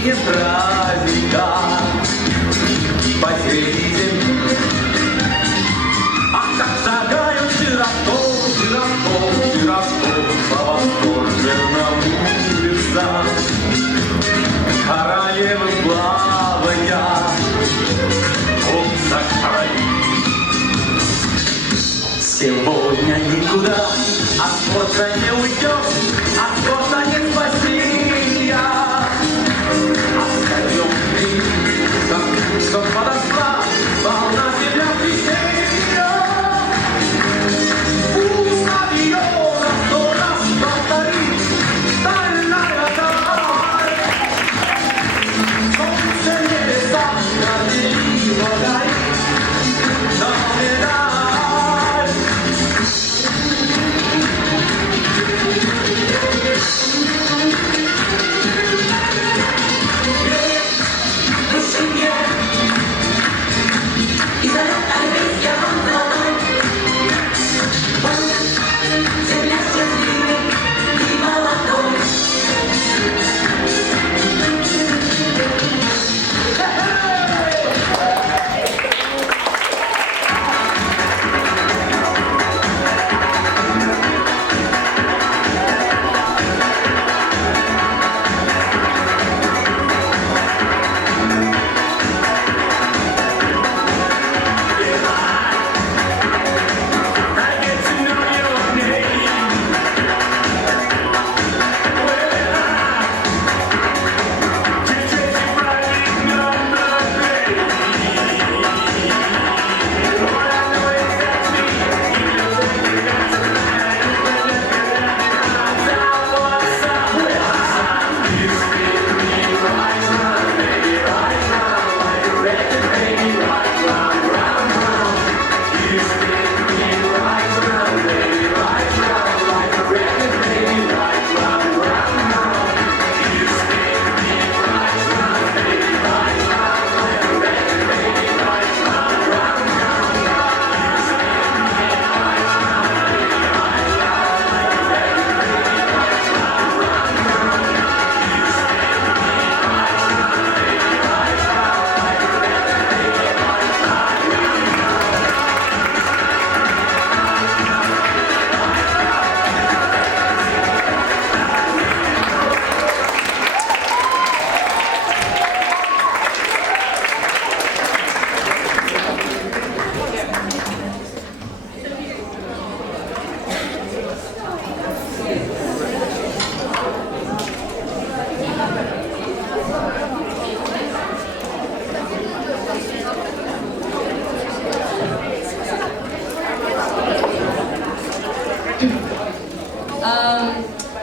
середине праздника посреди. Ах, как шагают широко, широко, широко по восторженным улицам королевы плавания, за короли. Сегодня никуда от спорта не уйдешь, от спорта нет спасения. Остаем ты, как подошла волна тебя крещения. Пусть авиона сто раз повторит стальная даль. Солнце небеса горделиво горит, но медаль.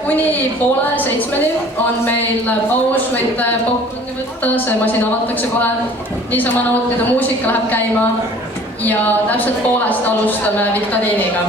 Kuni 6:30 on meil paus, võite popkorni võtta, see masin avatakse kohe. Niisama nautida, muusika läheb käima ja täpselt 1:30 alustame viktoriiniga.